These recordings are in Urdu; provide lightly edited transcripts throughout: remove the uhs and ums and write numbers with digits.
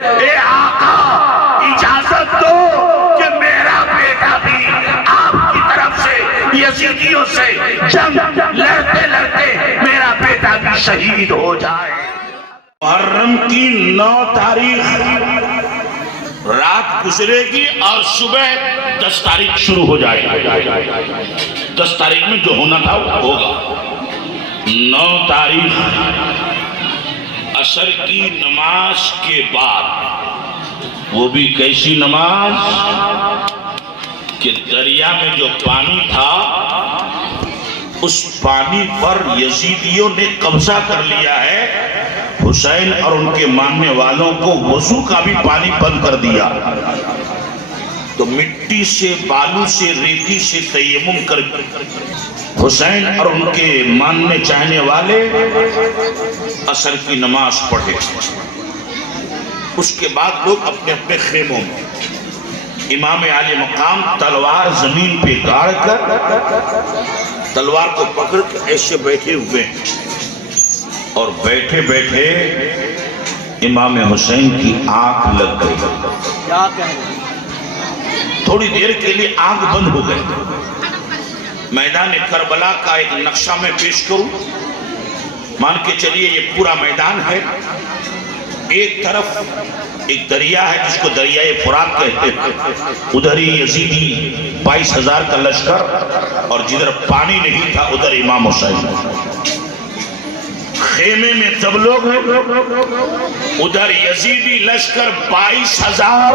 اے آقا اجازت دو کہ میرا بیٹا بھی آپ کی طرف سے یزیدیوں سے جنگ لڑتے لڑتے میرا بیٹا بھی شہید ہو جائے۔ محرم کی 9 تاریخ رات گزرے گی اور صبح 10 تاریخ شروع ہو جائے گی۔ 10 تاریخ میں جو ہونا تھا وہ ہوگا۔ 9 تاریخ عصر کی نماز کے بعد، وہ بھی کیسی نماز کہ دریا میں جو پانی تھا اس پانی پر یزیدیوں نے قبضہ کر لیا ہے۔ حسین اور ان کے ماننے والوں کو وضو کا بھی پانی بند کر دیا، تو مٹی سے، بالو سے، ریتی سے تیمم کر حسین اور ان کے ماننے چاہنے والے عصر کی نماز پڑھے۔ اس کے بعد لوگ اپنے اپنے خیموں میں، امام عالی مقام تلوار زمین پہ گاڑ کر تلوار کو پکڑ کے ایسے بیٹھے ہوئے ہیں، اور بیٹھے بیٹھے امام حسین کی آنکھ لگ گئی۔ تھوڑی دیر کے لیے آنکھ بند ہو گئی۔ میدان کربلا کا ایک نقشہ میں پیش کروں، مان کے چلیے یہ پورا میدان ہے۔ ایک طرف ایک دریا ہے جس کو دریائے فرات کہتے ہیں، ادھر ہی یزیدی 22,000 کا لشکر، اور جدھر پانی نہیں تھا ادھر امام حسین۔ خیمے میں سب لوگ ہیں، ادھر یزیدی لشکر 22,000،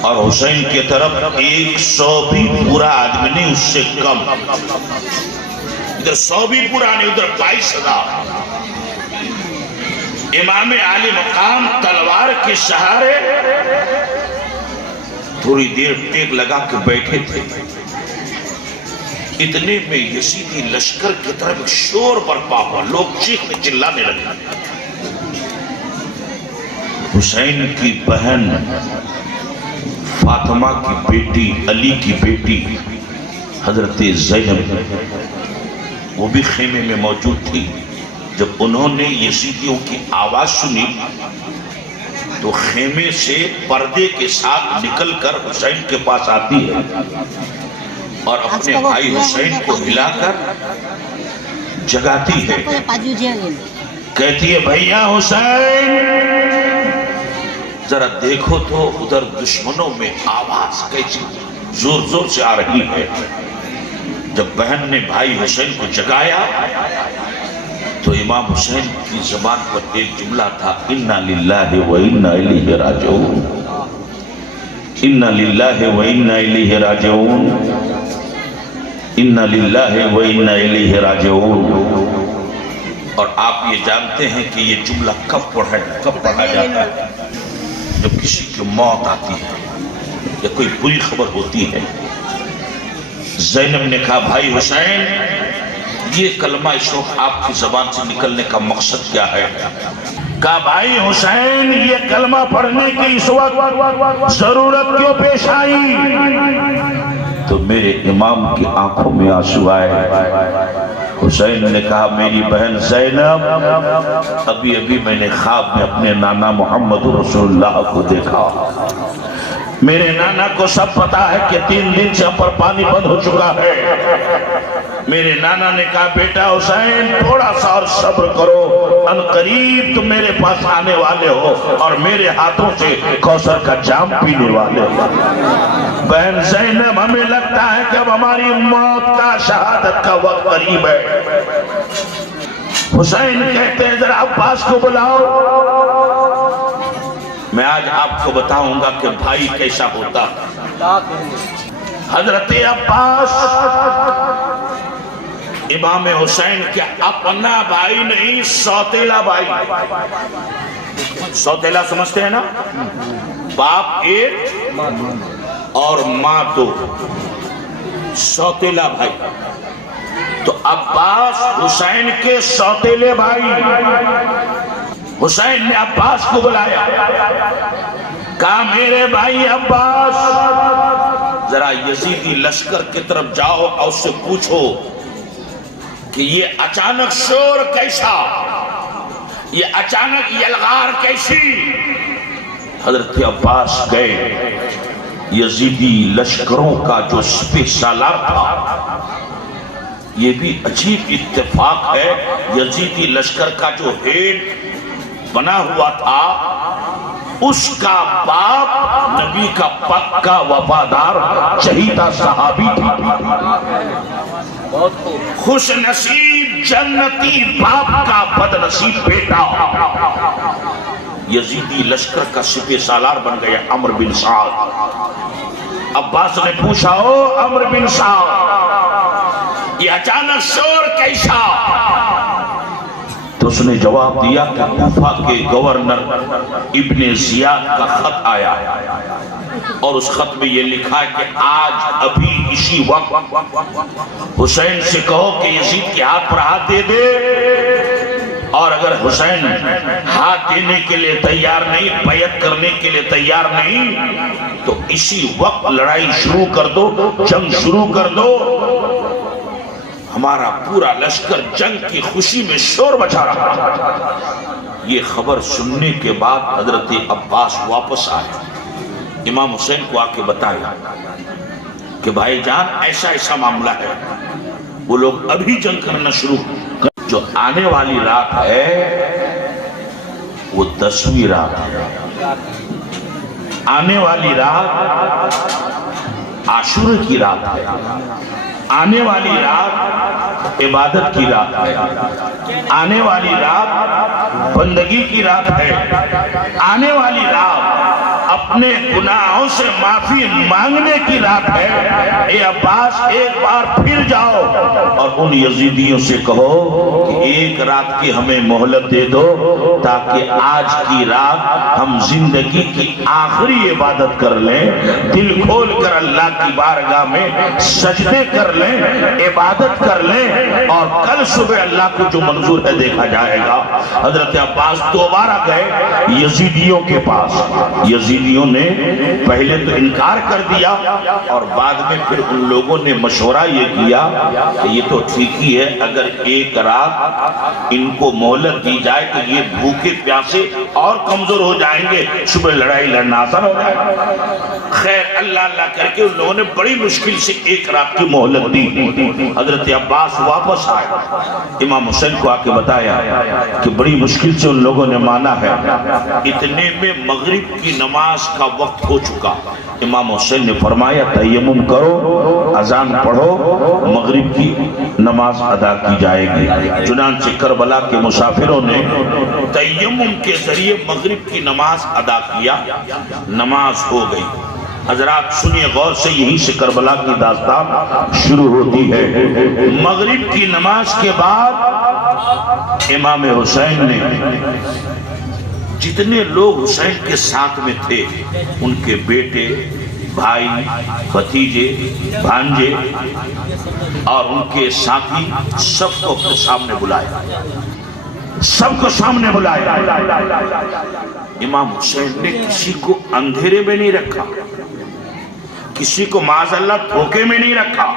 اور حسین کی طرف 100 بھی پورا آدمی نہیں، اس سے کم۔ ادھر 100 بھی پورا نہیں، ادھر 22,000۔ امام عالی مقام تلوار کے سہارے تھوڑی دیر ٹیک لگا کے بیٹھے تھے۔ اتنے میں یزیدی لشکر کی طرف ایک شور برپا ہوا، لوگ چیخنے چلانے لگے۔ حسین کی بہن فاطمہ کی بیٹی، علی کی بیٹی حضرت زینب، وہ بھی خیمے میں موجود تھی۔ جب انہوں نے یزیدیوں کی آواز سنی تو خیمے سے پردے کے ساتھ نکل کر حسین کے پاس آتی ہے، اور اپنے بھائی حسین کو ہلا کر جگاتی ہے، کہتی ہے بھائیا حسین ذرا دیکھو تو ادھر دشمنوں میں آواز کیسی زور زور سے آ رہی ہے۔ جب بہن نے بھائی حسین کو جگایا تو امام حسین کی زبان پر ایک جملہ تھا، اِنَّا لِلَّهِ وَإِنَّا إِلَيْهِ رَاجِعُونَ، اِنَّا لِلَّهِ وَإِنَّا إِلَيْهِ رَاجِعُونَ، اِنَّا لِلَّهِ وَإِنَّا إِلَيْهِ رَاجِعُونَ۔ اور آپ یہ جانتے ہیں کہ یہ جملہ کب پڑھا جاتا ہے؟ جب کسی کی موت آتی ہے یا کوئی بری خبر ہوتی ہے۔ زینب نے کہا بھائی حسین یہ کلمہ اس وقت آپ کی زبان سے نکلنے کا مقصد کیا ہے؟ کہا بھائی حسین یہ کلمہ پڑھنے کی اس وقت ضرورت کیوں پیش آئی؟ تو میرے امام کی آنکھوں میں آنسو آئے۔ حسین نے کہا میری بہن زینب، ابھی ابھی میں نے خواب میں اپنے نانا محمد رسول اللہ کو دیکھا۔ میرے نانا کو سب پتا ہے کہ 3 دن سے ہم پر پانی بند ہو چکا ہے۔ میرے نانا نے کہا بیٹا حسین تھوڑا سا اور صبر کرو، ان قریب تم میرے پاس آنے والے ہو اور میرے ہاتھوں سے کوثر کا جام پینے والے ہو۔ بہن زینب ہمیں لگتا ہے کہ اب ہماری موت کا، شہادت کا وقت قریب ہے۔ حسین کہتے ہیں ذرا عباس کو بلاؤ، میں آج آپ کو بتاؤں گا کہ بھائی کیسا ہوتا۔ حضرت عباس امام حسین کیا اپنا بھائی نہیں، سوتیلا بھائی۔ سوتیلا سمجھتے ہیں نا؟ باپ ایک اور ماں 2، سوتیلا بھائی۔ تو عباس حسین کے سوتیلے بھائی۔ حسین نے عباس کو بلایا، کہا میرے بھائی عباس ذرا یزیدی لشکر کی طرف جاؤ اور اس سے پوچھو کہ یہ اچانک شور کیسا؟ یہ اچانک یلغار کیسی؟ حضرت عباس گئے، یزیدی لشکروں کا جو سپہ سالار تھا، یہ بھی عجیب اتفاق ہے، یزیدی لشکر کا جو ہیڈ بنا ہوا تھا اس کا باپ نبی کا پکا وفادار چہیتا صحابی تھا، خوش نصیب جنتی باپ کا بد نصیب بیٹا یزیدی لشکر کا سپہ سالار بن گیا عمرو بن سعد۔ عباس نے پوچھا، او عمرو بن سعد، یہ اچانک شور کیسا؟ تو اس نے جواب دیا کہ کوفہ کے گورنر ابن زیاد کا خط آیا اور اس خط میں یہ لکھا کہ آج ابھی اسی وقت حسین سے کہو کہ یزید کے ہاتھ پر ہاتھ دے دے، اور اگر حسین ہاتھ دینے کے لیے تیار نہیں، بیعت کرنے کے لیے تیار نہیں، تو اسی وقت لڑائی شروع کر دو، جنگ شروع کر دو۔ ہمارا پورا لشکر جنگ کی خوشی میں شور مچا رہا۔ یہ خبر سننے کے بعد حضرت عباس واپس آئے، امام حسین کو آ کے بتایا کہ بھائی جان ایسا ایسا معاملہ ہے، وہ لوگ ابھی جنگ کرنا شروع کر، جو آنے والی رات ہے وہ 10ویں رات ہے، آنے والی رات عاشورہ کی رات ہے، آنے والی رات عبادت کی رات ہے، آنے والی رات بندگی کی رات ہے، آنے والی رات اپنے گناہوں سے معافی مانگنے کی رات ہے۔ اے عباس ایک بار پھر جاؤ اور ان یزیدیوں سے کہو کہ ایک رات کی ہمیں مہلت دے دو تاکہ آج کی رات ہم زندگی کی آخری عبادت کر لیں، دل کھول کر اللہ کی بارگاہ میں سجدے کر لیں، عبادت کر لیں، اور کل صبح اللہ کو جو منظور ہے دیکھا جائے گا۔ حضرت عباس دوبارہ گئے یزیدیوں کے پاس، یزیدیوں نے پہلے تو انکار کر دیا اور بعد میں پھر ان لوگوں نے مشورہ یہ کیا کہ یہ تو ٹھیک ہی ہے، اگر ایک رات ان کو مہلت دی جائے تو یہ بھوکے پیاسے اور کمزور ہو جائیں گے، صبح لڑائی لڑنا آسان ہو جائے گا۔ خیر اللہ اللہ کر کے ان لوگوں نے بڑی مشکل سے ایک رات کی مہلت دی۔ حضرت عباس واپس آئے، امام حسین کو آ کے بتایا کہ بڑی مشکل سے ان لوگوں نے مانا ہے، اتنے میں مغرب کی نماز کا وقت ہو چکا۔ امام حسین نے فرمایا تیمم کرو، اذان پڑھو، مغرب کی نماز ادا کی جائے گی۔ چنانچہ کربلا کے مسافروں نے تیمم کے ذریعے مغرب کی نماز ادا کیا، نماز ہو گئی۔ حضرات سنیے غور سے، یہیں سے کربلا کی داستان شروع ہوتی ہے۔ مغرب کی نماز کے بعد امام حسین نے جتنے لوگ حسین کے ساتھ میں تھے، ان کے بیٹے، بھائی، بھتیجے، بھانجے اور ان کے ساتھی سب کو اپنے سامنے بلایا، سب کو سامنے بلایا۔ امام حسین نے کسی کو اندھیرے میں نہیں رکھا، کسی کو معاذ اللہ دھوکے میں نہیں رکھا،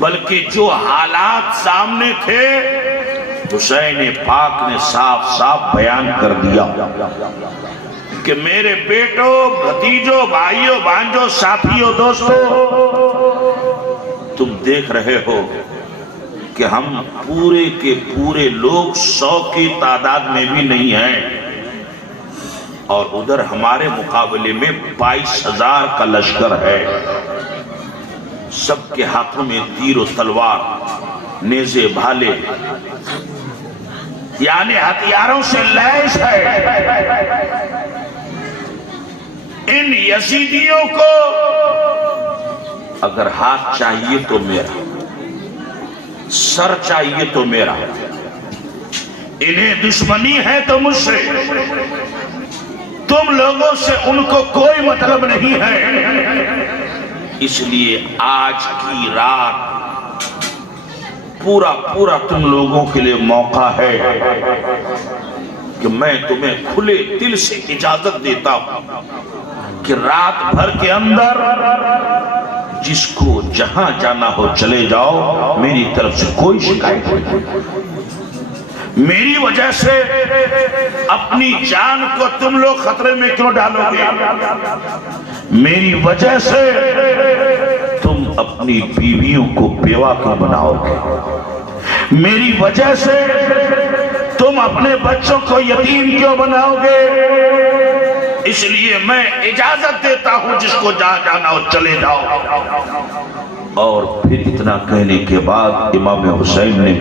بلکہ جو حالات سامنے تھے حسین پاک نے صاف صاف بیان کر دیا کہ میرے بیٹوں، بھتیجوں، بھائیوں، بھانجوں، ساتھیوں، دوستوں، تم دیکھ رہے ہو کہ ہم پورے کے پورے لوگ 100 کی تعداد میں بھی نہیں ہیں، اور ادھر ہمارے مقابلے میں 22,000 کا لشکر ہے، سب کے ہاتھوں میں تیر و تلوار، نیزے بھالے، یعنی ہتھیاروں سے لیس ہے۔ ان یزیدیوں کو اگر ہاتھ چاہیے تو میرا، سر چاہیے تو میرا، انہیں دشمنی ہے تو مجھ سے، تم لوگوں سے ان کو کوئی مطلب نہیں ہے۔ اس لیے آج کی رات پورا تم لوگوں کے لیے موقع ہے کہ میں تمہیں کھلے دل سے اجازت دیتا ہوں کہ رات بھر کے اندر جس کو جہاں جانا ہو چلے جاؤ، میری طرف سے کوئی شکایت نہیں۔ میری وجہ سے اپنی جان کو تم لوگ خطرے میں کیوں ڈالو گے؟ میری وجہ سے تم اپنی بیویوں کو بیوہ کیوں بناؤ گے؟ میری وجہ سے تم اپنے بچوں کو یتیم کیوں بناؤ گے؟ اس لیے میں اجازت دیتا ہوں جس کو جہاں جانا ہو چلے جاؤ۔ اور پھر اتنا کہنے کے بعد امام حسین نے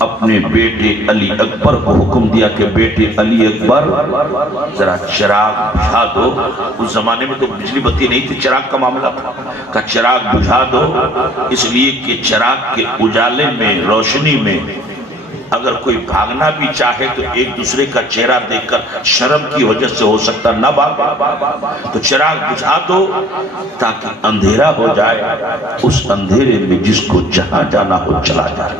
اپنے بیٹے علی اکبر کو حکم دیا کہ بیٹے علی اکبر ذرا چراغ بجھا دو۔ اس زمانے میں تو بجلی بتی نہیں تھی، چراغ کا معاملہ تھا، کہ چراغ بجھا دو، اس لیے کہ چراغ کے اجالے میں، روشنی میں اگر کوئی بھاگنا بھی چاہے تو ایک دوسرے کا چہرہ دیکھ کر شرم کی وجہ سے ہو سکتا نہ بھاگ، تو چراغ بجھا دو تاکہ اندھیرا ہو جائے، اس اندھیرے میں جس کو جہاں جانا ہو چلا جائے۔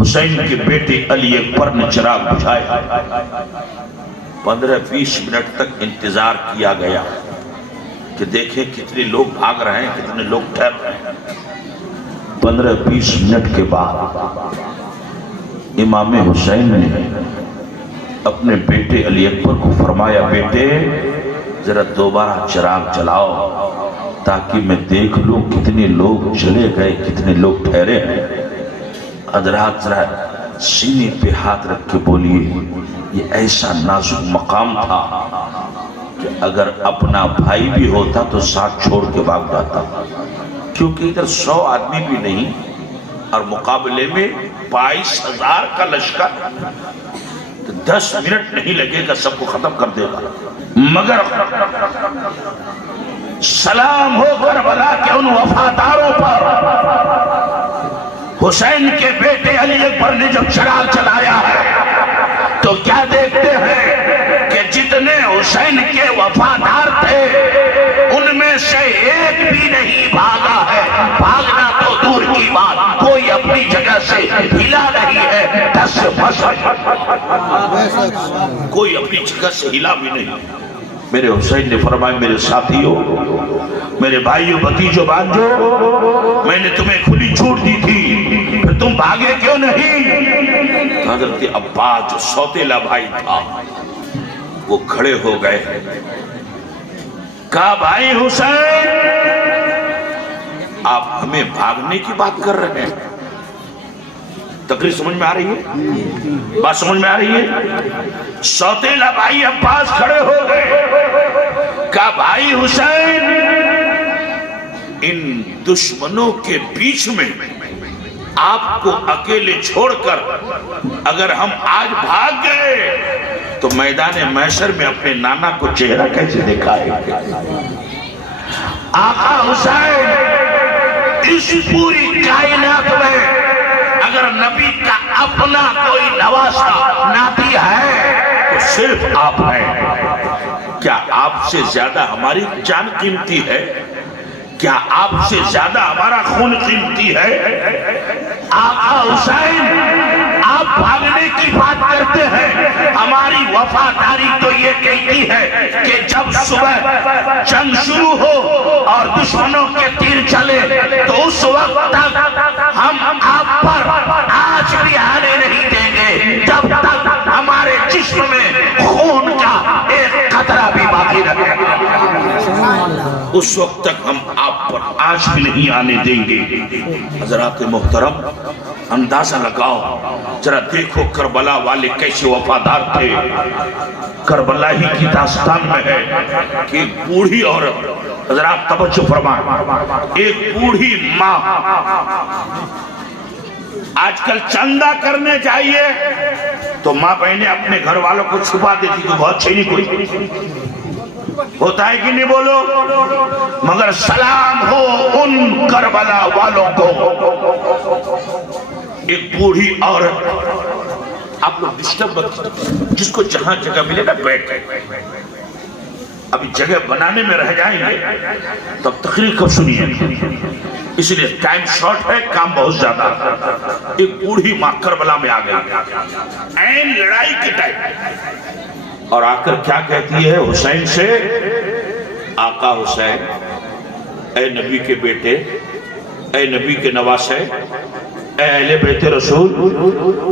حسین کے بیٹے علی اکبر نے چراغ بجھایا۔ 15-20 منٹ تک انتظار کیا گیا کہ دیکھیں کتنے لوگ بھاگ رہے ہیں، کتنے لوگ ٹھہر رہے ہیں۔ 15-20 منٹ کے بعد امام حسین نے اپنے بیٹے علی اکبر کو فرمایا، بیٹے ذرا دوبارہ چراغ جلاؤ تاکہ میں دیکھ لوں کتنے لوگ چلے گئے، کتنے لوگ ٹھہرے ہیں۔ حضرات ذرا سینے پہ ہاتھ رکھ کے بولیے، یہ ایسا نازک مقام تھا کہ اگر اپنا بھائی بھی ہوتا تو ساتھ چھوڑ کے بھاگ جاتا، کیونکہ ادھر 100 آدمی بھی نہیں اور مقابلے میں 22,000 کا لشکر، تو 10 منٹ نہیں لگے گا، سب کو ختم کر دے گا۔ مگر سلام ہو کربلا کے ان وفاداروں پر، حسین کے بیٹے علی اکبر نے جب چراغ چلایا ہے تو کیا دیکھتے ہیں کہ جتنے حسین کے وفادار تھے ان میں سے ایک بھی نہیں بھاگا ہے۔ بھاگنا تو دور کی بات، کوئی اپنی جگہ سے ہلا نہیں ہے، دس بس کوئی اپنی جگہ سے ہلا بھی نہیں۔ میرے حسین نے فرمایا، میرے ساتھیوں، میرے بھائیوں، بھتیجوں، بانجو، میں نے تمہیں کھلی چھوٹ دی تھی، پھر تم بھاگے کیوں نہیں؟ حضرت عباس جو سوتیلا بھائی تھا وہ کھڑے ہو گئے، کہا بھائی حسین آپ ہمیں بھاگنے کی بات کر رہے ہیں؟ تقریر سمجھ میں آ رہی ہے؟ بات سمجھ میں آ رہی ہے؟ سوتیلا بھائی عباس کھڑے ہو گئے، کہا بھائی حسین ان دشمنوں کے بیچ میں آپ کو اکیلے چھوڑ کر اگر ہم آج بھاگ گئے تو میدان محشر میں اپنے نانا کو چہرہ کیسے دکھائیں گے؟ آقا حسین اس پوری کائنات میں اگر نبی کا اپنا کوئی نواسا ناتی ہے تو صرف آپ ہیں۔ کیا آپ سے زیادہ ہماری جان قیمتی ہے؟ کیا آپ سے زیادہ ہمارا خون قیمتی ہے؟ آقا حسین آپ بھاگنے کی بات کرتے ہیں، ہماری وفاداری تو یہ کہتی ہے کہ جب صبح جنگ شروع ہو اور دشمنوں کے تیر چلے تو اس وقت تک ہم آپ پر آج بھی آنے نہیں دیں گے، جب تک ہمارے جسم میں خون کا ایک قطرہ بھی باقی رہے گا، اس وقت تک ہم آپ پر آج بھی نہیں آنے دیں گے۔ حضرات محترم اندازہ لگاؤ، ذرا دیکھو کربلا والے کیسے وفادار تھے۔ کربلا ہی کی داستان میں ہے کہ ایک بوڑھی عورت، حضرات توجہ فرمائیں، ایک بوڑھی ماں آج کل چندہ کرنے جائیے تو ماں بہنیں اپنے گھر والوں کو چھپا دیتی کہ بہت چھینی کوئی ہوتا ہے کہ نہیں بولو، مگر سلام ہو ان کربلا والوں کو۔ ایک بوڑھی عورت، آپ لوگ ڈسٹرب جس کو جہاں جگہ ملے نا بیٹھے، ابھی جگہ بنانے میں رہ جائیں گے تب تقریر کب سنیے، اس لیے ٹائم شارٹ ہے، کام بہت زیادہ۔ ایک بوڑھی ماں کربلا میں آ گئی این لڑائی کے ٹائم، اور آ کر کیا کہتی ہے حسین سے، آقا حسین اے نبی کے بیٹے، اے نبی کے نواسے، اہل بیت رسول،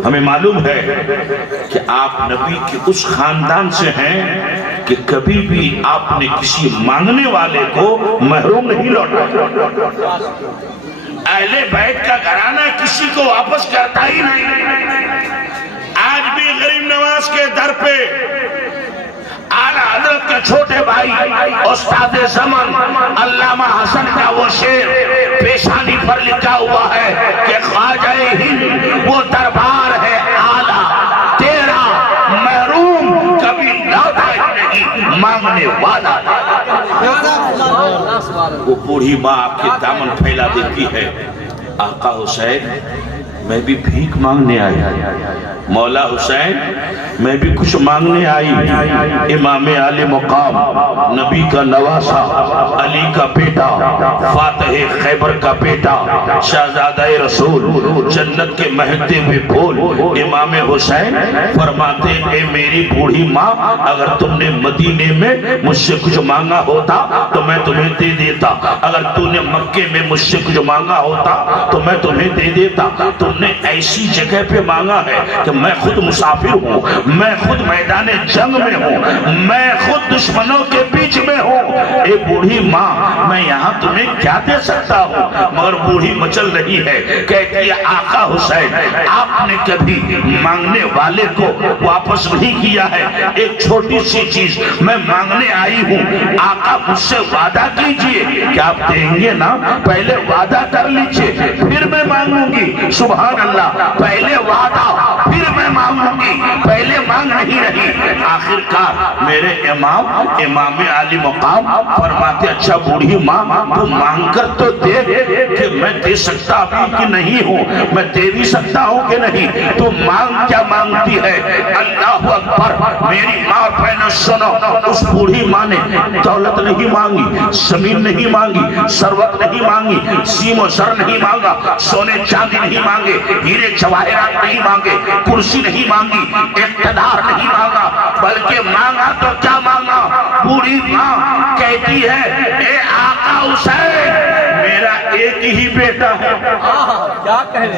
ہمیں معلوم ہے کہ آپ نبی کے اس خاندان سے ہیں کہ کبھی بھی آپ نے کسی مانگنے والے کو محروم نہیں لوٹا۔ اہل بیت کا گھرانہ کسی کو واپس کرتا ہی نہیں۔ آج بھی غریب نواز کے در پہ اعلیٰ حضرت کے چھوٹے بھائی استاد زمن علامہ حسن کا وہ شعر پیشانی پر لکھا ہوا ہے کہ خواجہ ہند وہ دربار ہے اعلیٰ تیرا محروم کبھی لوٹا ہی نہیں مانگنے والا۔ وہ بوڑھی ماں آپ کے دامن پھیلا دیتی ہے، آقا حسین میں بھی بھیک مانگنے آئی، مولا حسین میں بھی کچھ مانگنے آئی۔ امام علی مقام، نبی کا نواسا، علی کا بیٹا، فاتح خیبر کا بیٹا، شہزادہ رسول، جنت کے مہکتے ہوئے پھول امام حسین فرماتے اے میری بوڑھی ماں، اگر تم نے مدینے میں مجھ سے کچھ مانگا ہوتا تو میں تمہیں دے دیتا، اگر تم نے مکے میں مجھ سے کچھ مانگا ہوتا تو میں تمہیں دے دیتا۔ تم نے ایسی جگہ پہ مانگا ہے کہ میں خود مسافر ہوں، میں خود میدان جنگ میں ہوں، میں خود دشمنوں کے بیچ میں ہوں۔ اے بوڑھی ماں میں یہاں تمہیں کیا دے سکتا ہوں؟ مگر بوڑھی مچل رہی ہے، کہتی ہے آقا حسین آپ نے کبھی مانگنے والے کو واپس نہیں کیا ہے، ایک چھوٹی سی چیز میں مانگنے آئی ہوں، آقا مجھ سے وعدہ کیجئے کہ آپ دیں گے نا، پہلے وعدہ کر لیجئے پھر میں مانگوں گی۔ سبحان اللہ، پہلے وعدہ پھر میں مانگوں گی، پہلے مانگ نہیں رہی۔ آخر کار میرے امام علی مقام فرماتے اچھا بوڑھی ماں تو مانگ کر تو دے کہ میں دے سکتا بھی کہ نہیں ہوں، میں دے بھی سکتا ہوں کہ نہیں، تو مانگ کیا مانگتی ہے؟ اللہ اکبر۔ میری ماں بہنوں سنو، اس بوڑھی ماں نے دولت نہیں مانگی، زمین نہیں مانگی، ثروت نہیں مانگی، سیم و زر نہیں مانگا، سونے چاندی نہیں مانگے، ہیرے جواہرات نہیں مانگے، کرسی نہیں مانگی، اقتدار نہیں مانگا، بلکہ مانگا تو کیا مانگا؟ بوڑھی ماں کہتی ہے اے آقا حسین میرا ایک ہی بیٹا ہے،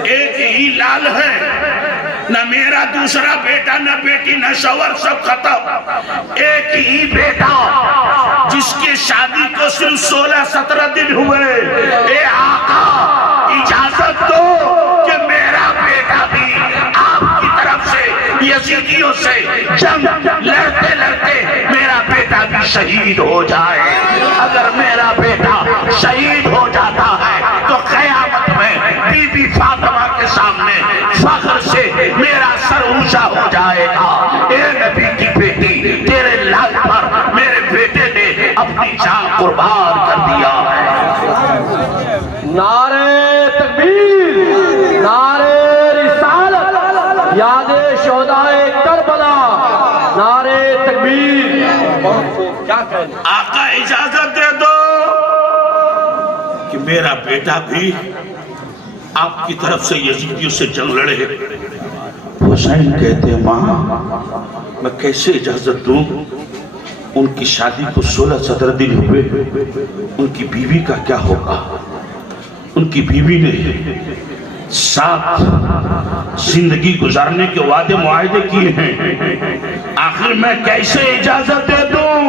ایک ہی لال ہے، نہ میرا دوسرا بیٹا نہ بیٹی نہ شوہر، سب ختم، ایک ہی بیٹا جس کی شادی کو صرف 16-17 دن ہوئے۔ اے آقا اجازت دو کہ میرا بیٹا بھی آپ کی طرف سے یزیدیوں سے جنگ لڑتے لڑتے میرا بیٹا بھی شہید ہو جائے۔ اگر میرا بیٹا شہید ہو جاتا ہے تو قیامت میں بی بی فاطمہ کے سامنے فخر سے میرا سر اونچا ہو جائے گا۔ اے نبی کی بیٹی تیرے لال پر میرے بیٹے نے اپنی جان قربان کر دیا ہے۔ نعرہ تکبیر، نعرہ رسالت، یاد شہدائے کربلا، نعرہ تکبیر۔ کیا کہنے آقا اجازت دے دو کہ میرا بیٹا بھی آپ کی طرف سے یزیدیوں سے جنگ لڑے۔ حسین کہتے ہیں ماں میں کیسے اجازت دوں؟ ان کی شادی کو 16-17 دن ہوئے، ان کی بیوی کا کیا ہوگا؟ ان کی بیوی نے 7 زندگی گزارنے کے وعدے معاہدے کیے ہیں، آخر میں کیسے اجازت دے دوں؟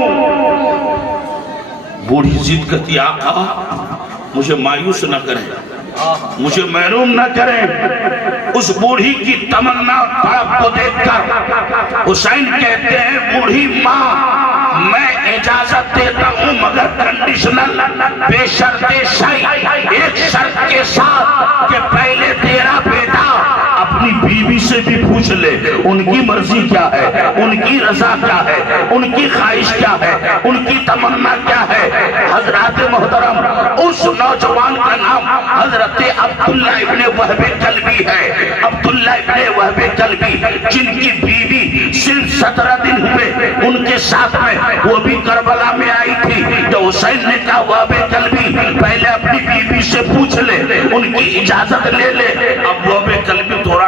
بوڑھی ضد کرتی آقا مجھے مایوس نہ کریں، مجھے محروم نہ کریں۔ اس بوڑھی کی تمنا طلب کو دیکھ کر حسین کہتے ہیں بوڑھی ماں میں اجازت دیتا ہوں مگر کنڈیشنل، بے شرط شرط، ایک شرط کے ساتھ کہ پہلے تیرا بیٹا اپنی بیوی سے بھی پوچھ لے ان کی مرضی کیا ہے، ان کی رضا کیا ہے، ان کی خواہش کیا ہے، ان کی تمنا کیا ہے۔ حضرات محترم اس نوجوان کا نام حضرت عبداللہ ابن وہب کلبی ہے، عبداللہ ابن وہب کلبی جن کی بیوی صرف 17 دن ہوئے ان کے ساتھ میں، وہ بھی کربلا میں آئی تھی۔ تو حسین نے کہا وہب کلبی پہلے اپنی بیوی سے پوچھ لے، ان کی اجازت لے لے۔ اب وہب کلبی تھوڑا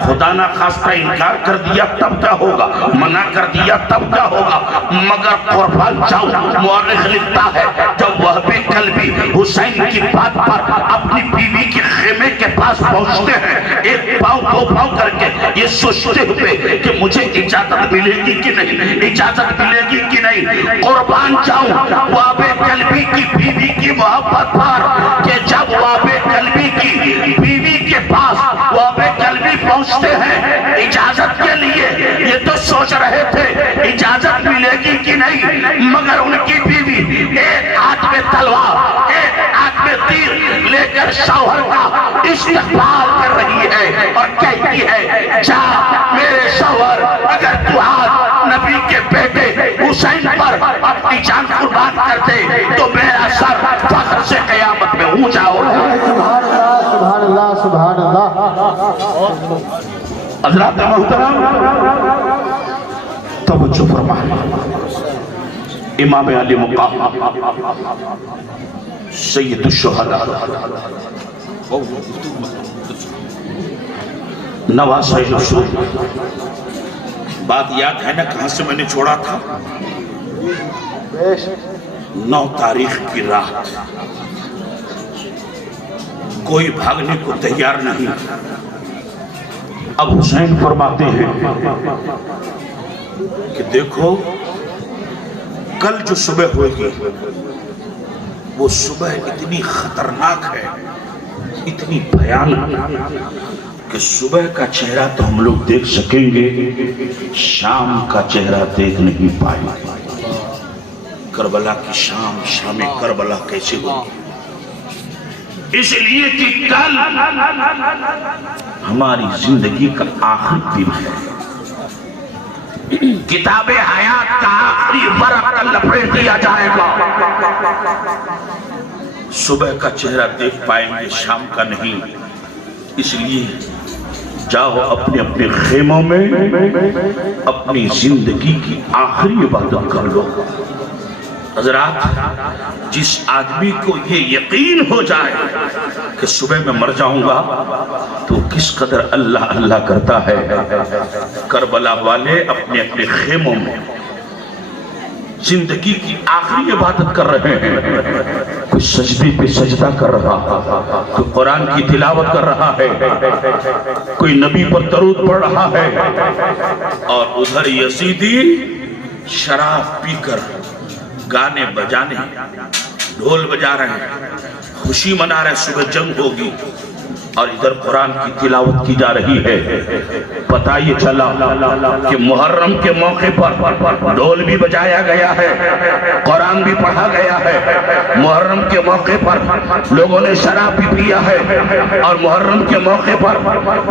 خدا نہ خواستہ انکار کر دیا تب کیا ہوگا, منع کر دیا تب کیا ہوگا. مگر قربان جاؤں, مورخ لکھتا ہے جب وہب کلبی حسین کی بات پر اپنی بیوی کے خیمے کے پاس پہنچتے ہیں, ایک پاؤں دو پاؤں کر کے یہ سوچتے ہوئے کہ مجھے اجازت ملے گی کہ نہیں, اجازت ملے گی کہ نہیں. قربان جاؤں وہب کلبی کی بیوی کی محبت پر کہ جب وہب کلبی کی بیوی کے پاس وہب کلبی پہنچتے ہیں اجازت کے لیے, یہ تو سوچ رہے تھے اجازت ملے گی کہ نہیں, مگر ان کی بیوی ایک ہاتھ میں تلوار ایک ہاتھ میں تیر لے کر شوہر کا استقبال کر رہی ہے اور کہتی ہے جا میرے شوہر, اگر تو آج نبی کے بیٹے حسین پر اپنی جان قربان کر دے تو میرا سر فخر سے قیامت میں اونچا ہو رہا ہے. سبحان اللہ سبحان اللہ. حضرات محترم توجہ فرمائیں, امام علی مقام سید الشہداء نواسہ رسول, بات یاد ہے نا کہاں سے میں نے چھوڑا تھا؟ 9 تاریخ کی رات, کوئی بھاگنے کو تیار نہیں. اب حسین فرماتے ہیں کہ دیکھو کل جو صبح ہوئے گی وہ صبح اتنی خطرناک ہے, اتنی بھیانک کہ صبح کا چہرہ تو ہم لوگ دیکھ سکیں گے, شام کا چہرہ دیکھ نہیں پائیں گے. کربلا کی شام, شام کربلا کیسے ہوگی؟ اس لیے کہ کل ہماری زندگی کا آخری دن ہے, کتاب حیات کا آخری ورق کل لپیٹ دیا جائے گا. صبح کا چہرہ دیکھ پائیں گے, شام کا نہیں. اس لیے جاؤ اپنے اپنے خیموں میں اپنی زندگی کی آخری عبادت کر لو. حضرات جس آدمی کو یہ یقین ہو جائے کہ صبح میں مر جاؤں گا تو کس قدر اللہ اللہ کرتا ہے. کربلا والے اپنے اپنے خیموں میں زندگی کی آخری عبادت کر رہے ہیں, کوئی سجدے پہ سجدہ کر رہا, کوئی قرآن کی تلاوت کر رہا ہے, کوئی نبی پر درود پڑھ رہا ہے, اور ادھر یزیدی شراب پی کر گانے بجانے ڈھول بجا رہے ہیں, خوشی منا رہے ہیں صبح جنگ ہوگی, اور ادھر قرآن کی تلاوت کی جا رہی ہے. پتہ یہ چلا کہ محرم کے موقع پر ڈھول بھی بجایا گیا ہے, قرآن بھی پڑھا گیا ہے. محرم کے موقع پر لوگوں نے شراب بھی پیا ہے, اور محرم کے موقع پر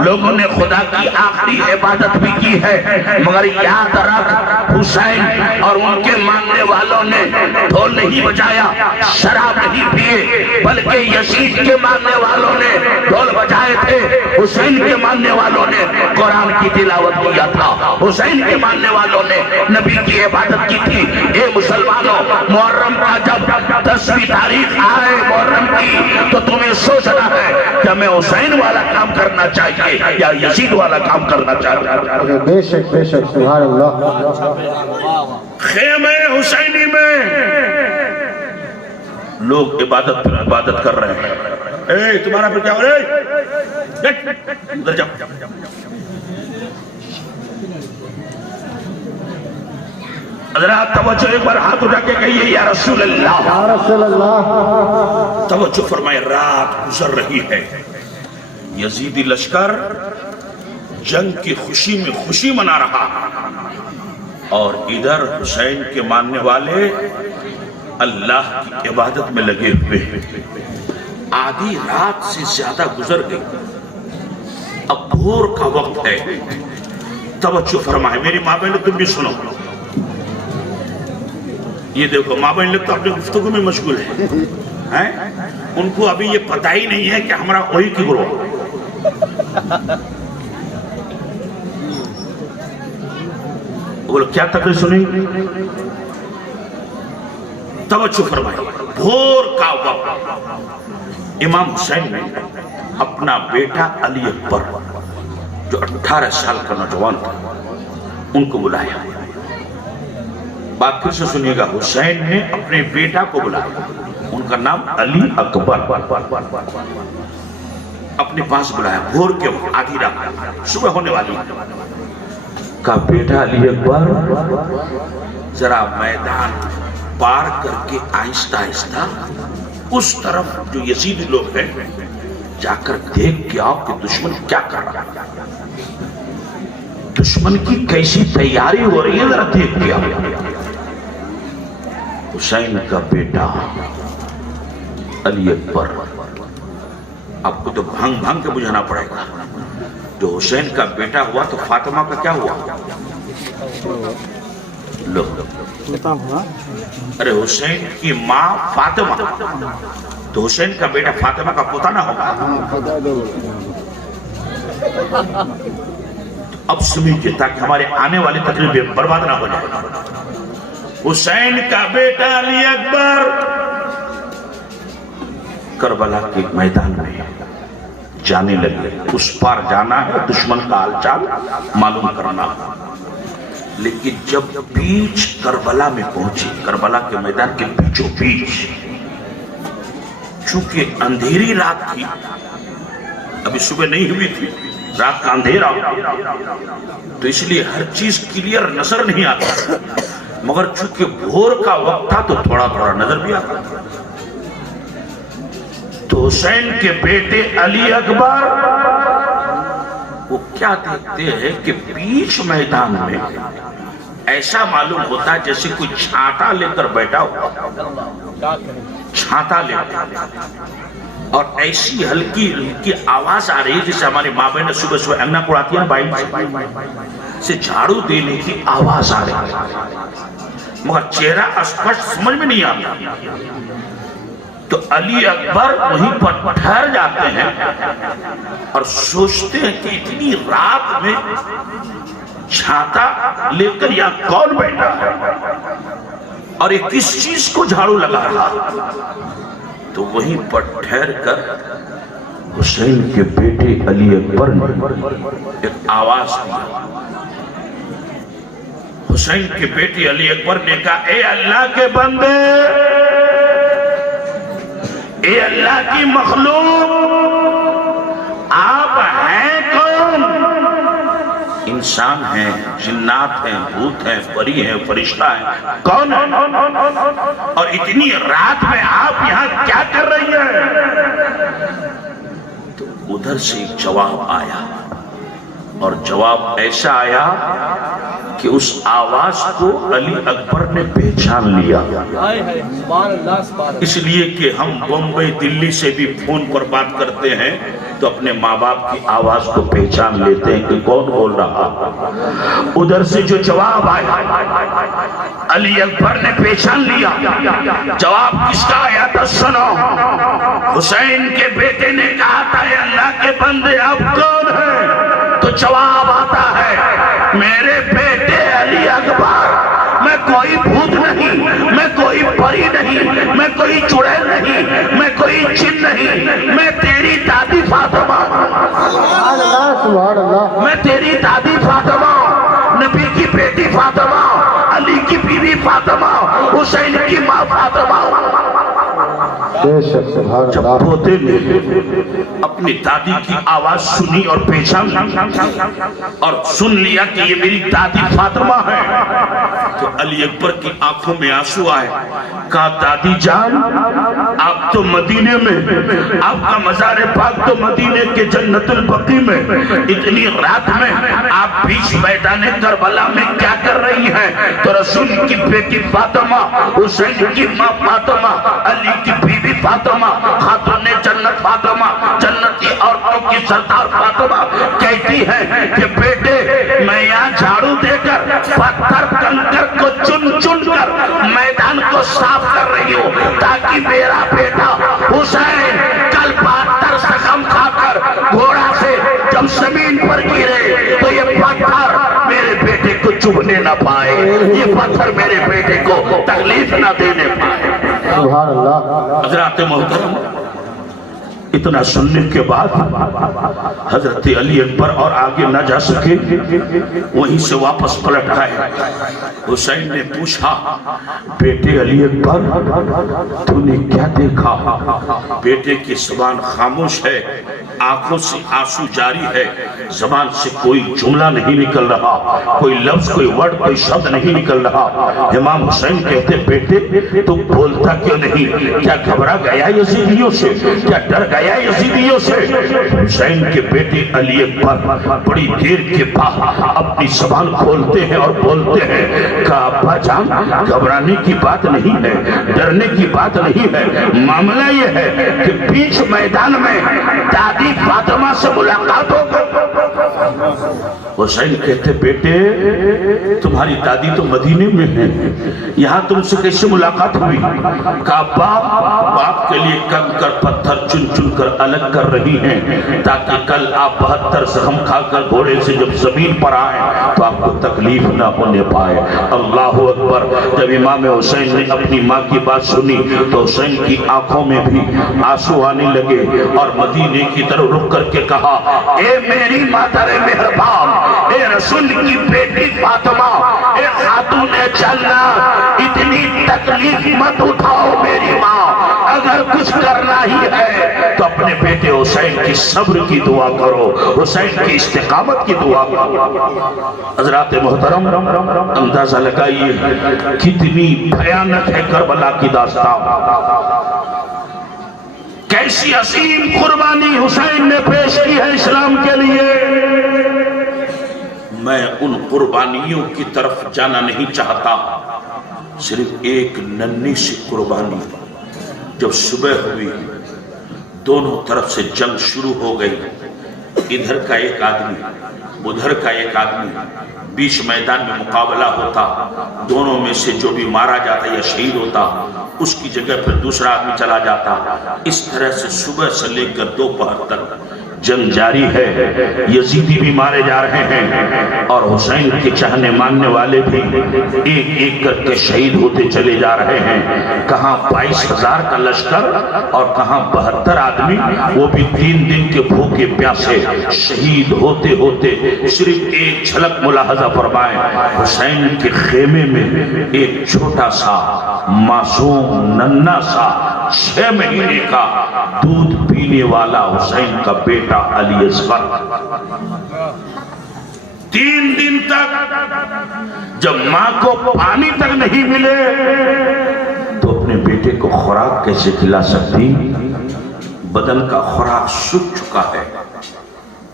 لوگوں نے خدا کی آخری عبادت بھی کی ہے. مگر یاد رکھ, حسین اور ان کے ماننے والوں نے ڈھول نہیں بجایا, شراب نہیں پیے, بلکہ یزید کے ماننے والوں نے ڈھول بجائے تھے, حسین کے ماننے والوں نے قرآن کی تلاوت کیا تھا, حسین کے ماننے والوں نے نبی کی عبادت کی تھی. اے مسلمانوں, محرم کا جب 10ویں تاریخ آئے محرم کی تو تمہیں سوچنا ہے کہ ہمیں حسین والا کام کرنا چاہیے یا یزید والا کام کرنا چاہیے. بے شک بے شک سبحان اللہ. خیمے حسینی میں لوگ عبادت پر عبادت کر رہے ہیں. اے تمہارا پھر کیا ہو رہے ادھر جاؤ. حضرات توجہ, ایک بار ہاتھ اٹھا کے کہیے یا رسول اللہ, یا رسول اللہ. توجہ فرمائے. رات گزر رہی ہے, یزیدی لشکر جنگ کی خوشی میں خوشی منا رہا, اور ادھر حسین کے ماننے والے اللہ کی عبادت میں لگے ہوئے. آدھی رات سے زیادہ گزر گئی, اب بھور کا وقت ہے. توجہ فرمائے میری ماں بہن, تم بھی سنو. یہ دیکھو ماں بہن لوگ تو اپنے گفتگو میں مشغول ہیں, ان کو ابھی یہ پتہ ہی نہیں ہے کہ ہمارا وہی کی گروہ. بولو کیا تقریر سنی؟ توجہ فرمائے. بھور کا وقت, امام حسین نے اپنا بیٹا علی اکبر جو 18 سال کا نوجوان تھا ان کو بلایا. بات پھر سے سنیے گا. حسین نے اپنے بیٹا کو بلایا, ان کا نام علی اکبر, اپنے پاس بلایا. بھور کے وقت آدھی رات صبح ہونے والی کا بیٹا علی اکبر ذرا میدان پار کر کے آہستہ آہستہ اس طرف جو یزیدی لوگ ہیں جا کر دیکھ کے آؤ کہ دشمن کیا کر رہا ہے, دشمن کی کیسی تیاری ہو رہی ہے, ذرا دیکھ کے آؤ. حسین کا بیٹا علی اکبر, آپ کو تو بھانگ بھانگ کے بجھانا پڑے گا. جو حسین کا بیٹا ہوا تو فاطمہ کا کیا ہوا؟ لو, ارے حسین کی ماں فاطمہ, تو حسین کا بیٹا فاطمہ کا پوتا نہ ہوگا. اب سنیے تاکہ ہمارے آنے والی تقریبیں برباد نہ ہو جائے. حسین کا بیٹا علی اکبر کربلا کے میدان میں جانے لگے. اس پار جانا ہے, دشمن کا حال چال معلوم کرنا. لیکن جب بیچ کربلا میں پہنچے, کربلا کے میدان کے بیچوں بیچ, چونکہ اندھیری رات تھی, ابھی صبح نہیں ہوئی تھی, رات کا اندھیرا, تو اس لیے ہر چیز کلیئر نظر نہیں آتا, مگر چونکہ بھور کا وقت تھا تو تھوڑا تھوڑا نظر بھی آتا. تو حسین کے بیٹے علی اکبر وہ کیا دیکھتے ہیں کہ بیچ میدان میں ایسا معلوم ہوتا ہے جیسے کوئی چھانٹا لے کر بیٹھا ہوا, چھانٹا لے کر, اور ایسی ہلکی ہلکی آواز آ رہی ہے جیسے ہماری ماں بہن صبح صبح انگنا کوڑاتی ہے بھائی سے جھاڑو دینے کی آواز آ رہی ہے, مگر چہرہ اسپشٹ سمجھ میں نہیں آتا. تو علی اکبر وہیں پر ٹھہر جاتے ہیں اور سوچتے ہیں کہ اتنی رات میں چھاتا لے کر یہاں کون بیٹھا ہے اور یہ کس چیز کو جھاڑو لگا رہا. تو وہیں پر ٹھہر کر حسین کے بیٹے علی اکبر نے ایک آواز دیا. حسین کے بیٹے علی اکبر نے کہا, اے اللہ کے بندے, اے اللہ کی مخلوق, آپ ہیں کون؟ انسان ہیں, جنات ہیں, بھوت ہیں, پری ہیں, فرشتہ ہیں, کون ہیں؟ اور اتنی رات میں آپ یہاں کیا کر رہی ہیں؟ تو ادھر سے ایک جواب آیا, اور جواب ایسا آیا کہ اس آواز کو علی اکبر نے پہچان لیا. اس لیے کہ ہم بمبئی دلی سے بھی فون پر بات کرتے ہیں تو اپنے ماں باپ کی آواز کو پہچان لیتے ہیں کہ کون بول رہا. ادھر سے جو جواب آیا علی اکبر نے پہچان لیا. جواب کس کا آیا تھا سنو. حسین کے بیٹے نے کہا تھا, اے اللہ کے بندے آپ کون ہیں؟ تو جواب آتا ہے, میرے بیٹے علی اکبر, میں کوئی بھوت نہیں, میں کوئی پری نہیں, میں کوئی چڑیل نہیں, میں کوئی جن نہیں, میں تیری دادی فاطمہ, میں تیری دادی فاطمہ, نبی کی بیٹی فاطمہ, علی کی بیوی فاطمہ, حسین کی ماں فاطمہ. جب پوتے نے اپنی دادی کی آواز سنی اور پہچان اور سن لیا کہ یہ میری دادی فاطمہ ہے, تو علی اکبر کی آنکھوں میں آنسو آئے. کہا, دادی جان, آپ تو مدینے میں, آپ کا مزار پاک تو مدینے کے جنت البقیع میں, اتنی رات میں آپ بیچ میدان کربلا میں کیا کر رہی ہیں؟ تو رسول کی بیٹی فاطمہ, حسین کی ماں فاطمہ, علی کی بیوی فاطمہ, خاتون جنت فاطمہ, جنتی عورتوں کی سردار فاطمہ کہتی ہے کہ بیٹے, میں یہاں جھاڑو دے کر پتھر کنکر کو چن چن کر میدان کو صاف کر رہی ہوں تاکہ میرا بیٹا حسین کل 72 زخم کھا کر گھوڑا سے جب زمین پر گرے تو یہ پتھر میرے بیٹے کو چبھنے نہ پائے, یہ پتھر میرے بیٹے کو تکلیف نہ دینے پائے. سبحان اللہ. حضرات محترم, اتنا سننے کے بعد حضرت علی اکبر اور آگے نہ جا سکے، وہیں سے واپس پلٹ آئے۔ حسین نے پوچھا بیٹے علی اکبر تو نے کیا دیکھا؟ بیٹے کی زبان خاموش ہے، آنکھوں سے آنسو جاری ہے، زبان سے کوئی جملہ نہیں نکل رہا، کوئی لفظ، کوئی ورڈ، کوئی شبد نہیں نکل رہا۔ امام حسین کہتے بیٹے تو بولتا کیوں نہیں؟ کیا گھبرا گیا یزیدیوں سے؟ کیا ڈر گیا یزیدیوں سے؟ حسین کے بیٹے علی اکبر بڑی دیر کے بعد اپنی زبان کھولتے ہیں اور بولتے ہیں کہ ابا جان گھبرانے کی بات نہیں ہے، ڈرنے کی بات نہیں ہے، معاملہ یہ ہے کہ بیچ میدان میں دادی فاطمہ سے ملاقات ہو گئی۔ حسین کہتے بیٹے تمہاری دادی تو مدینے میں ہے، یہاں تم سے کیسے ملاقات ہوئی؟ کہا باپ کے لیے کنکر پتھر چن چن کر الگ کر رہی ہیں تاکہ کل آپ 72 زخم کھا کر گھوڑے سے جب زمین پر آئیں تو آپ کو تکلیف نہ ہونے پائے۔ اللہ اکبر۔ جب امام حسین نے اپنی ماں کی بات سنی تو حسین کی آنکھوں میں بھی آنسو آنے لگے اور مدینے کی طرف رک کر کے کہا اے میری مادر مہربان، اے رسول کی بیٹی فاطمہ، اے خاتون جنہ، اتنی تکلیف مت اٹھاؤ میری ماں، اگر کچھ کرنا ہی ہے تو اپنے بیٹے حسین کی صبر کی دعا کرو، حسین کی استقامت کی دعا کرو۔ حضرات محترم اندازہ لگائیے کتنی بھیانک ہے کربلا کی داستان، کیسی عظیم قربانی حسین نے پیش کی ہے اسلام کے لیے۔ میں ان قربانیوں کی طرف جانا نہیں چاہتا، صرف ایک ننھی سی قربانی۔ جب صبح ہوئی دونوں طرف سے جنگ شروع ہو گئی، ادھر کا ایک آدمی ادھر کا ایک آدمی، بیچ میدان میں مقابلہ ہوتا، دونوں میں سے جو بھی مارا جاتا یا شہید ہوتا اس کی جگہ پھر دوسرا آدمی چلا جاتا۔ اس طرح سے صبح سے لے کر دوپہر تک جنگ جاری ہے، یزیدی بھی مارے جا رہے ہیں اور حسین کے چاہنے ماننے والے بھی ایک ایک کر کے شہید ہوتے چلے جا رہے ہیں۔ کہاں 22,000 کا لشکر اور کہاں 72 آدمی، وہ بھی 3 دن کے بھوکے پیاسے شہید ہوتے ہوتے۔ صرف ایک جھلک ملاحظہ فرمائیں، حسین کے خیمے میں ایک چھوٹا سا معصوم ننھا سا 6 مہینے کا دودھ پینے والا حسین کا بیٹا علی اصغر 3 دن تک جب ماں کو پانی تک نہیں ملے تو اپنے بیٹے کو خوراک کیسے کھلا سکتی؟ بدن کا خوراک سوکھ چکا ہے،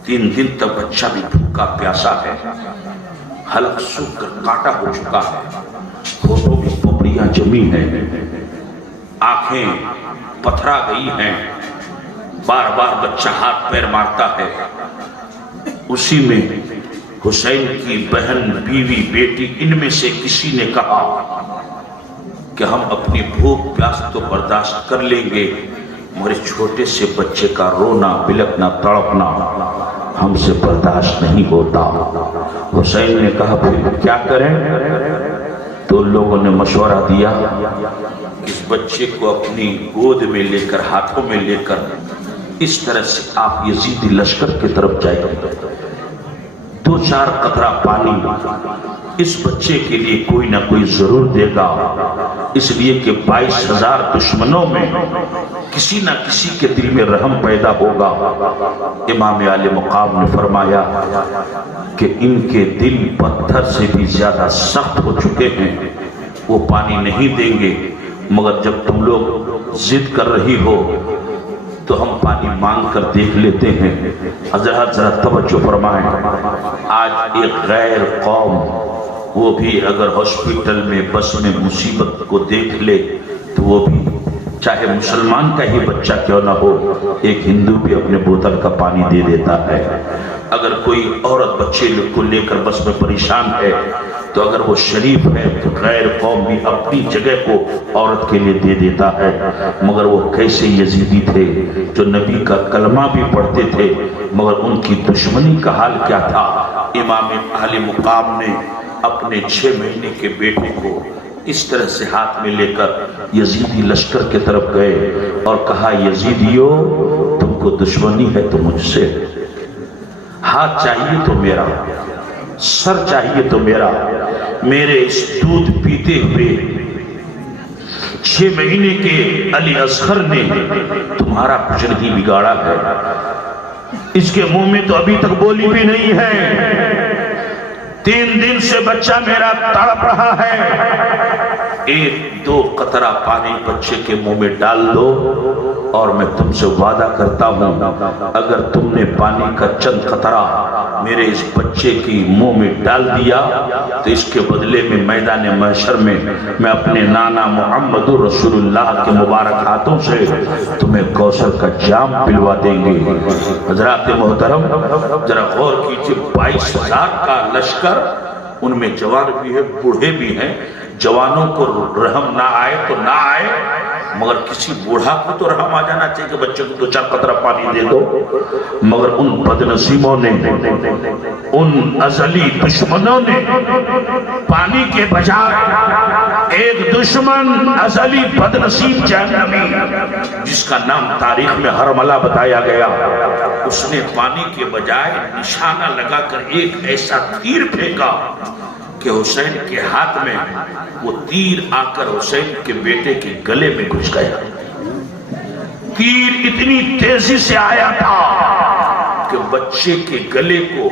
3 دن تک بچہ بھی بھوکا پیاسا ہے، حلق سوکھ کر کاٹا ہو چکا ہے، ہونٹوں میں پپڑیاں جمی ہیں، آنکھیں پتھرا گئی ہیں، بار بار بچہ ہاتھ پیر مارتا ہے۔ اسی میں حسین کی بہن، بیوی، بیٹی، ان میں سے کسی نے کہا کہ ہم اپنی بھوک پیاس تو برداشت کر لیں گے، مگر چھوٹے سے بچے کا رونا بلکنا تڑپنا ہم سے برداشت نہیں ہوتا۔ حسین نے کہا پھر کیا کریں؟ تو لوگوں نے مشورہ دیا اس بچے کو اپنی گود میں لے کر، ہاتھوں میں لے کر اس طرح سے آپ یزیدی لشکر کی طرف جائیں، 2-4 قطرہ پانی اس بچے کے لیے کوئی نہ کوئی ضرور دے گا، اس لیے کہ 22,000 دشمنوں میں کسی نہ کسی کے دل میں رحم پیدا ہوگا۔ امام عالی مقام نے فرمایا کہ ان کے دل پتھر سے بھی زیادہ سخت ہو چکے ہیں، وہ پانی نہیں دیں گے، مگر جب تم لوگ ضد کر رہی ہو تو ہم پانی مانگ کر دیکھ لیتے ہیں۔ حضرات ذرا توجہ فرمائیں، آج ایک غیر قوم وہ بھی اگر ہاسپٹل میں بس میں مصیبت کو دیکھ لے تو وہ بھی چاہے مسلمان کا ہی بچہ کیوں نہ ہو، ایک ہندو بھی اپنے بوتل کا پانی دے دیتا ہے۔ اگر کوئی عورت بچے کو لے کر بس میں پریشان ہے تو اگر وہ شریف ہے تو غیر قوم بھی اپنی جگہ کو عورت کے لیے دے دیتا ہے، مگر وہ کیسے یزیدی تھے جو نبی کا کلمہ بھی پڑھتے تھے مگر ان کی دشمنی کا حال کیا تھا۔ امام عالی مقام نے اپنے 6 مہینے کے بیٹے کو اس طرح سے ہاتھ میں لے کر یزیدی لشکر کے طرف گئے اور کہا یزیدیو تم کو دشمنی ہے تو مجھ سے، ہاتھ چاہیے تو میرا، سر چاہیے تو میرا، میرے اس دودھ پیتے ہوئے 6 مہینے کے علی اصغر نے تمہارا کچھ نہیں بگاڑا ہے۔ اس کے منہ میں تو ابھی تک بولی بھی نہیں ہے، 3 دن سے بچہ میرا تڑپ رہا ہے، 1-2 قطرہ پانی بچے کے منہ میں ڈال دو، اور میں تم سے وعدہ کرتا ہوں اگر تم نے پانی کا چند قطرہ میرے اس بچے کی منہ میں ڈال دیا تو اس کے بدلے میں میدان محشر میں میں اپنے نانا محمد رسول اللہ کے مبارک ہاتھوں سے تمہیں کوثر کا جام پلوا دیں گے۔ حضرات محترم ذرا غور کیجئے، 22,000 کا لشکر، ان میں جوان بھی ہے، بوڑھے بھی ہیں۔ جوانوں کو رحم نہ آئے تو نہ آئے، مگر کسی بوڑھا کو تو رحم آ جانا چاہیے کہ بچے کو 2-4 قطرہ پانی دے دو۔ مگر ان بدنصیبوں نے، ان ازلی دشمنوں نے پانی کے بجائے ایک دشمن ازلی بدنصیب جہنمی جس کا نام تاریخ میں ہرملہ بتایا گیا، اس نے پانی کے بجائے نشانہ لگا کر ایک ایسا تیر پھینکا کہ حسین کے ہاتھ میں وہ تیر آ کر حسین کے بیٹے کے گلے میں گھس گیا۔ تیر اتنی تیزی سے آیا تھا کہ بچے کے گلے کو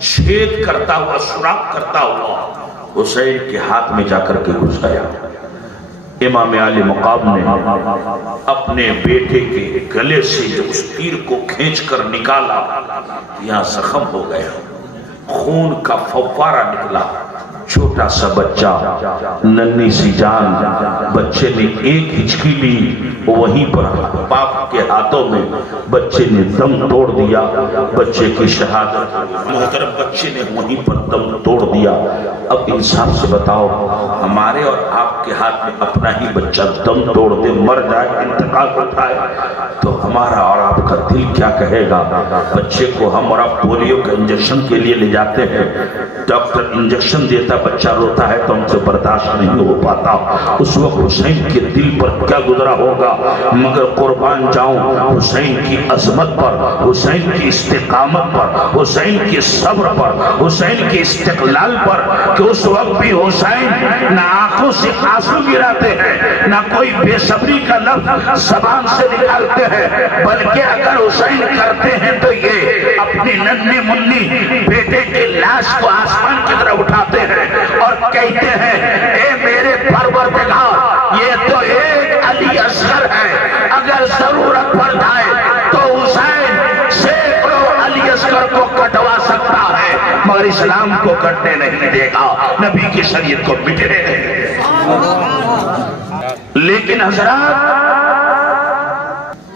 چھید کرتا ہوا، سوراخ کرتا ہوا حسین کے ہاتھ میں جا کر کے گھس گیا۔ امام عالی مقام نے اپنے بیٹے کے گلے سے جب اس تیر کو کھینچ کر نکالا، یہاں زخم ہو گیا، خون کا فوارہ نکلا، چھوٹا سا بچہ، ننھی سی جان، بچے نے ایک ہچکی لی، وہیں پر باپ کے ہاتھوں میں بچے نے دم توڑ دیا، بچے کی شہادت، محترم بچے نے وہیں پر دم توڑ دیا۔ اب انصاف سے بتاؤ، ہمارے اور آپ کے ہاتھ میں اپنا ہی بچہ دم توڑ دے، مر جائے، انتقال اٹھائے تو ہمارا اور آپ کا دل کیا کہے گا؟ بچے کو ہم اور آپ پولیو کے انجیکشن کے لیے لے جاتے ہیں، ڈاکٹر انجیکشن دیتا، بچہ روتا ہے تو ہم سے برداشت نہیں ہو پاتا، اس وقت حسین کے دل پر کیا گزرا ہوگا؟ مگر قربان جاؤں حسین کی عظمت پر، حسین کی استقامت پر، حسین کے صبر پر، حسین کے استقلال پر، کہ اس وقت بھی حسین نہ آنکھوں سے آنسو گراتے ہیں، نہ کوئی بے صبری کا لفظ زبان سے نکالتے ہیں، بلکہ اگر حسین کرتے ہیں تو یہ اپنی ننھی منی بیٹے کے لاش کو آسمان کی طرف اٹھاتے ہیں اور کہتے ہیں اے میرے پروردگار، یہ تو ایک علی اصغر ہے، اگر ضرورت پڑ جائے تو حسین سینکڑوں علی اصغر کو کٹوا سکتا ہے، مگر اسلام کو کٹنے نہیں دے گا، نبی کی شریعت کو مٹنے نہیں دے گا۔ لیکن حضرات،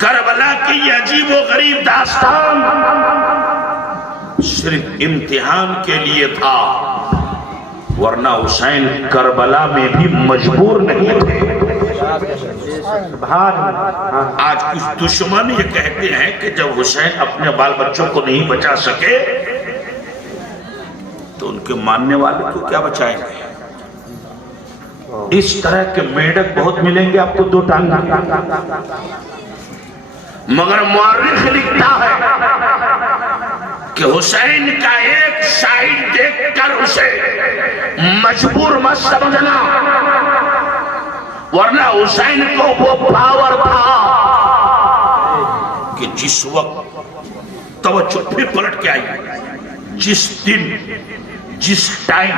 کربلا کی یہ عجیب و غریب داستان صرف امتحان کے لیے تھا، ورنہ حسین کربلا میں بھی مجبور نہیں تھے۔ آج کچھ دشمن یہ کہتے ہیں کہ جب حسین اپنے بال بچوں کو نہیں بچا سکے تو ان کے ماننے والے کو کیا بچائیں گے؟ اس طرح کے میڈک بہت ملیں گے آپ کو 2 ٹانگ، مگر مورخ لکھتا ہے کہ حسین کا ایک سائیڈ دیکھ کر اسے مجبور مت سمجھنا، ورنہ حسین کو وہ پاور تھا کہ جس وقت توجہ پھر پلٹ کے آئی، جس دن، جس ٹائم،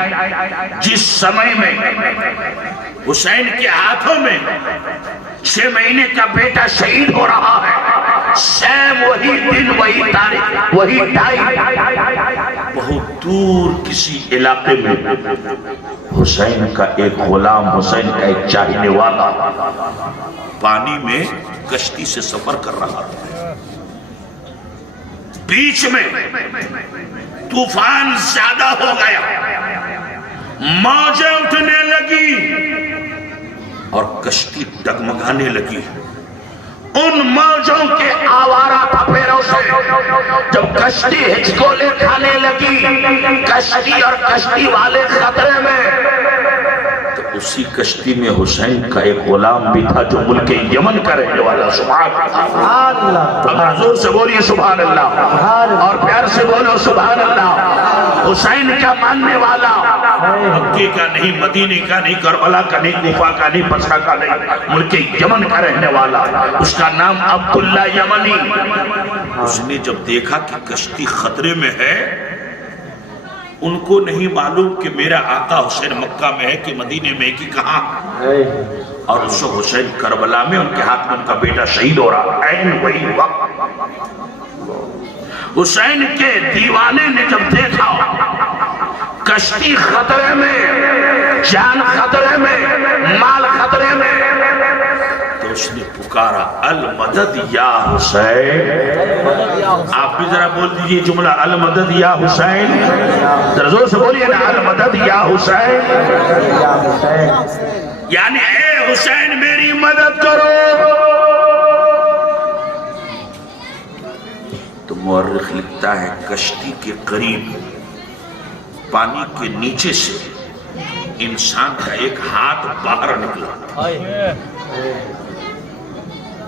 جس سمے میں حسین کے ہاتھوں میں 6 مہینے کا بیٹا شہید ہو رہا ہے، سیم وہی دن، وہی تاریخ، وہی ٹائم، بہت دور کسی علاقے میں حسین کا ایک غلام، حسین کا ایک چاہنے والا پانی میں کشتی سے سفر کر رہا تھا، بیچ میں طوفان زیادہ ہو گیا، موجیں اٹھنے لگی اور کشتی ڈگمگانے لگی۔ ان موجوں کے آوارہ تھپیروں سے جب کشتی ہچکولے کھانے لگی، کشتی اور کشتی والے خطرے میں، تو اسی کشتی میں حسین کا ایک غلام بھی تھا جو ملک یمن کا رہنے والا. سبحان اللہ. اب حضور سے بولیے سبحان اللہ, اور پیار سے بولو سبحان اللہ. حسین کا ماننے والا, مکے کا نہیں, مدینے کا نہیں, کربلا کا نہیں, کوفہ کا نہیں, بصرہ کا نہیں, ملک یمن کا رہنے والا. اس کا نام عبداللہ یمنی. اس نے جب دیکھا کہ کشتی خطرے میں ہے, ان کو نہیں معلوم کہ میرا آقا حسین مکہ میں ہے کہ مدینے میں ہے کہ کہاں, اور اس حسین کربلا میں ان کے ہاتھ میں ان کا بیٹا شہید ہو رہا. عین وہی وقت حسین کے دیوانے نے جب دیکھا کشتی خطرے میں, جان خطرے میں, مال خطرے میں, تو اس نے پکارا المدد یا حسین. آپ بھی ذرا بول دیجئے جملہ المدد یا حسین. ذرا زور سے بولیے نا, المدد یا حسین. یعنی اے حسین میری مدد کرو. تو مورخ لکھتا ہے کشتی کے قریب پانی کے نیچے سے انسان کا ایک ہاتھ باہر نکلا,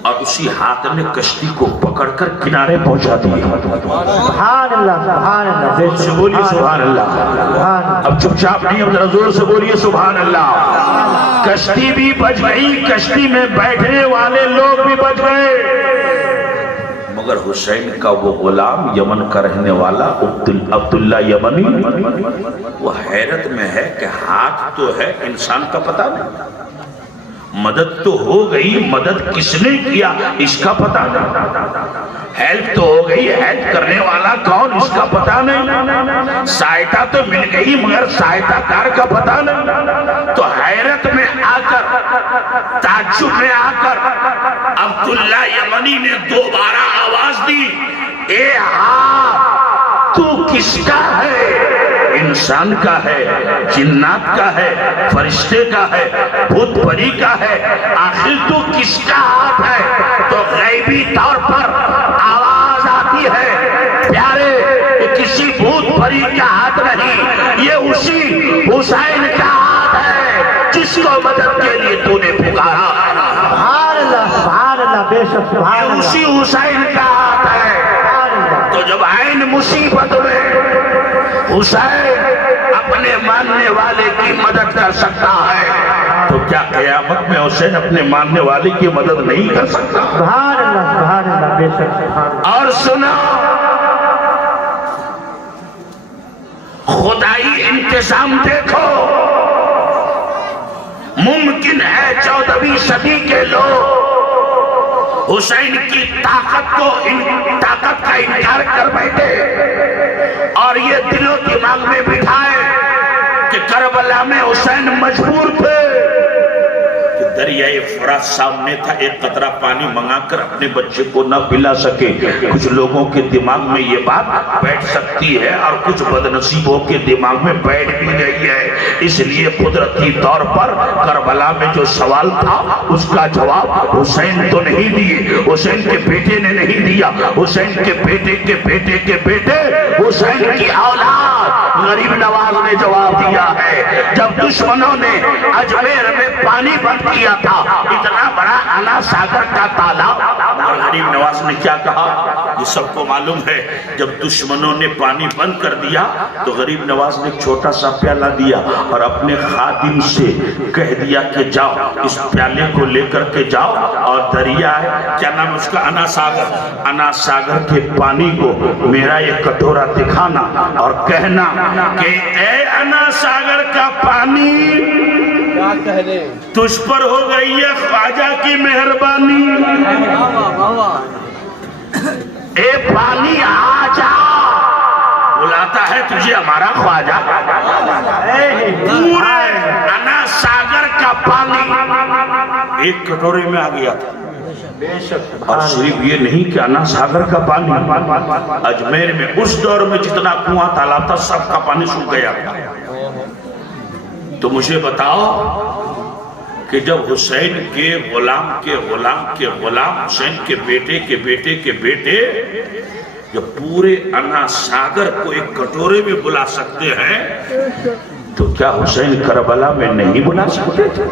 اور اسی ہاتھ نے کشتی کو پکڑ کر کنارے پہنچا دیا. سبحان اللہ سبحان اللہ. سے بولیے سبحان اللہ. اب چپ چاپ نہیں, اب ذرا زور سے بولیے سبحان اللہ. کشتی بھی بچ گئی, کشتی میں بیٹھنے والے لوگ بھی بچ گئے, مگر حسین کا وہ غلام یمن کا رہنے والا عبداللہ یمنی وہ حیرت میں ہے کہ ہاتھ تو ہے, انسان کا پتہ نہیں. مدد تو ہو گئی, مدد کس نے کیا اس کا پتہ نہیں. ہیلپ تو ہو گئی, ہیلپ کرنے والا کون اس کا پتہ نہیں. سہایتا تو مل گئی مگر سہایتا کار کا پتہ نہیں. تو حیرت میں آ کر, تعجب میں آ کر عبداللہ یمنی نے دوبارہ آواز دی, اے ہاتھ تو کس کا ہے؟ انسان کا ہے, جنات کا ہے, فرشتے کا ہے, بھوت پری کا ہے, آخر تو کس کا ہاتھ ہے؟ تو غیبی طور پر آواز آتی ہے, پیارے یہ کسی بھوت پری کا ہاتھ نہیں, یہ اسی حسین کا ہاتھ ہے جس کو مدد کے لیے تو نے پکارا. سبحان اللہ سبحان اللہ. بے شک سبحان یہ اللہ. اسی حسین کا ہاتھ ہے. تو جب عین مصیبت میں حسین اپنے ماننے والے کی مدد کر سکتا ہے, تو کیا قیامت میں حسین اپنے ماننے والے کی مدد نہیں کر سکتا؟ سبحان اللہ سبحان اللہ. بے شک سبحان اللہ. اور سنا, خدائی انتظام دیکھو. ممکن ہے 14ویں صدی کے لوگ حسین کی طاقت کا انکار کر بیٹھے, اور یہ دل و دماغ میں بٹھائے کہ کربلا میں حسین مجبور تھے کہ دریائے فرات سامنے تھا, ایک قطرہ پانی منگا کر اپنے بچے کو نہ پلا سکے. کچھ لوگوں کے دماغ میں یہ بات بیٹھ سکتی ہے, اور کچھ بدنصیبوں کے دماغ میں بیٹھ بھی گئی ہے. اس لیے قدرتی طور پر کربلا میں جو سوال تھا اس کا جواب حسین تو نہیں دیے, حسین کے بیٹے نے نہیں دیا, حسین کے بیٹے کے بیٹے کے بیٹے, حسین کی اولاد غریب نواز نے جواب دیا ہے. جب دشمنوں نے اجمیر میں پانی بند کیا تھا, اتنا بڑا انا ساگر کا تالاب, اور غریب نواز نے کیا کہا یہ سب کو معلوم ہے. جب دشمنوں نے پانی بند کر دیا تو غریب نواز نے چھوٹا سا پیالہ دیا اور اپنے خادم سے کہہ دیا کہ جاؤ اس پیالے کو لے کر کے جاؤ, اور دریا ہے کیا نام اس کا, انا ساگر, انا ساگر کے پانی کو میرا یہ کٹورا دکھانا اور کہنا کہ اے انا ساگر کا پانی, تجھ پر ہو گئی ہے خواجہ کی مہربانی. اے پانی آ جا, بلاتا ہے تجھے ہمارا خواجہ. پورے انا ساگر کا پانی ایک کٹورے میں آ گیا تھا. اور صرف یہ نہیں کہ انا ساگر کا پانی, اجمیر میں اس دور میں جتنا کنواں تالاب تھا سب کا پانی سوکھ گیا تھا. تو مجھے بتاؤ کہ جب حسین کے غلام کے غلام کے غلام, حسین کے بیٹے کے بیٹے کے بیٹے جب پورے انا ساگر کو ایک کٹورے میں بلا سکتے ہیں, تو کیا حسین کربلا میں نہیں بلا سکتے تھے؟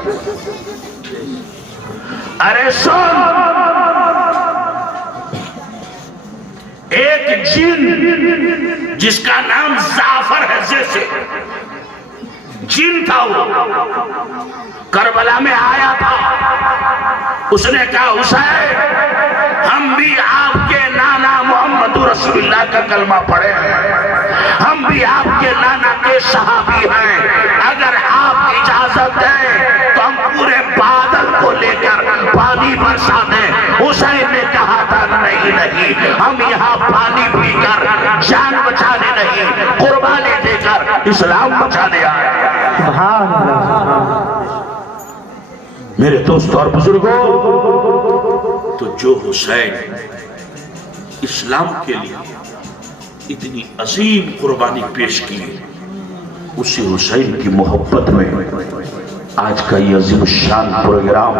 ارے سن، ایک جن جس کا نام زعفر ہے، جیسے جن تھا، وہ کربلا میں آیا تھا. اس نے کہا حسین ہم بھی آپ کے نانا محمد رسول اللہ کا کلمہ پڑھے ہیں، ہم بھی آپ کے نانا کے صحابی ہیں، اگر آپ اجازت دیں تو ہم پورے بادل کو لے کر پانی برسا دیں. حسین نے کہا تھا نہیں نہیں، ہم یہاں پانی پی کر جان بچانے نہیں، قربانی دے کر اسلام بچانے آئے. سبحان اللہ. میرے دوست اور بزرگوں، تو جو حسین اسلام کے لیے اتنی عظیم قربانی پیش کی، اسی حسین کی محبت میں آج کا یہ عظیم الشان پروگرام